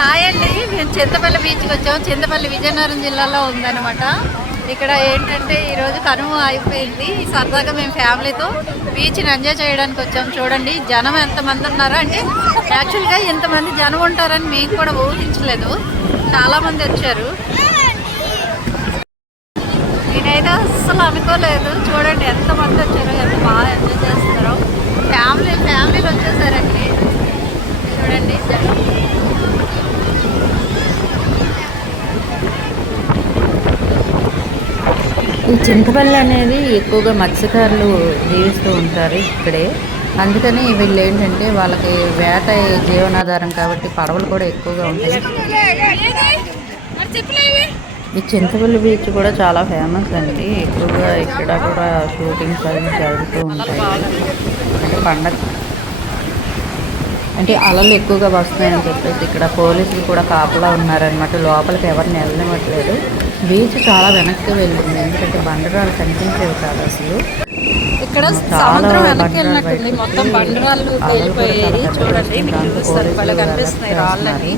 Hi అండి. మేము చింతపల్లి బీచ్కి వచ్చాము. చింతపల్లి విజయనగరం జిల్లాలో ఉందన్నమాట. ఇక్కడ ఏంటంటే ఈరోజు కనుమ అయిపోయింది. సరదాగా మేము ఫ్యామిలీతో బీచ్ని ఎంజాయ్ చేయడానికి వచ్చాము చూడండి జనం ఎంతమంది ఉన్నారో? అంటే యాక్చువల్గా ఇంతమంది జనం ఉంటారని మేము కూడా ఊహించలేదు. చాలామంది వచ్చారు. నేనైతే అస్సలు అనుకోలేదు. చూడండి ఎంతమంది వచ్చారో ఎంత బాగా ఎంజాయ్ చేస్తున్నారో. ఫ్యామిలీ ఫ్యామిలీలు వచ్చేసారండి. చూడండి ఈ చింతపల్లి అనేది ఎక్కువగా మత్స్యకారులు జీవిస్తూ ఉంటారు ఇక్కడే. అందుకని వీళ్ళు ఏంటంటే వాళ్ళకి వేట జీవనాధారం కాబట్టి పడవలు కూడా ఎక్కువగా ఉంటాయి. ఈ చింతపల్లి బీచ్ కూడా చాలా ఫేమస్ అండి. ఎక్కువగా ఇక్కడ కూడా షూటింగ్స్ అవి జరుగుతూ ఉంటాయి. అంటే పండగ అంటే అలలు ఎక్కువగా వస్తున్నాయని చెప్పేసి ఇక్కడ పోలీసులు కూడా కాపలా ఉన్నారనమాట లోపలికి ఎవరిని వెళ్ళనివ్వట్లేదు. బీచ్ చాలా వెనక్కి వెళ్ళింది. ఎందుకంటే బండరాలు కనిపించేవి కాదు అసలు. ఇక్కడ సముద్రం వెనక్కి వెళ్ళినట్టుంది. మొత్తం బండరాళ్ళు చూడండి మీకు కనిపిస్తున్నాయి రాళ్ళని.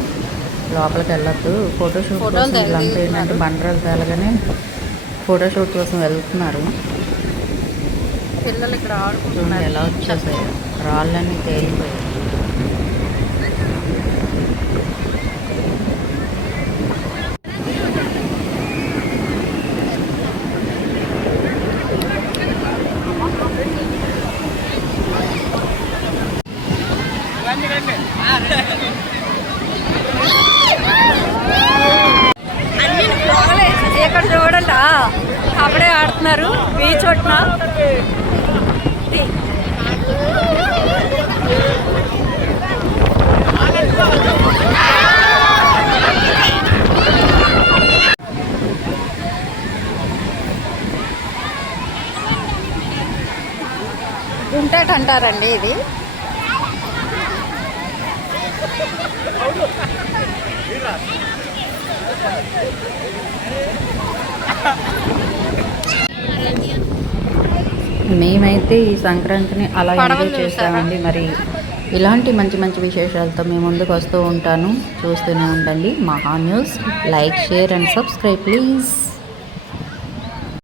లోపలికి వెళ్ళొద్దు. ఫోటోషూట్ కోసం వీళ్ళంతా. ఏంటంటే బండరాలు తేలగానే ఫోటోషూట్ కోసం వెళ్తున్నారు. పిల్లలు ఇక్కడ ఆడుకుంటున్నారు. ఎలా వచ్చేసాయి. రాళ్ళన్నీ తేలిపోయాయి. ఇక్కడ చూడండి? అప్పుడే ఆడుతున్నారు బీచ్ ఒట్టిన గుంటేట్ అంటారండి ఇది. మేమైతే ఈ సంక్రాంతిని అలా ఎంజాయ్ చేస్తామండి మరి ఇలాంటి మంచి మంచి విశేషాలతో మేము ముందుకు వస్తూ ఉంటాను. చూస్తూనే ఉండండి. Maha news. Like share and subscribe please.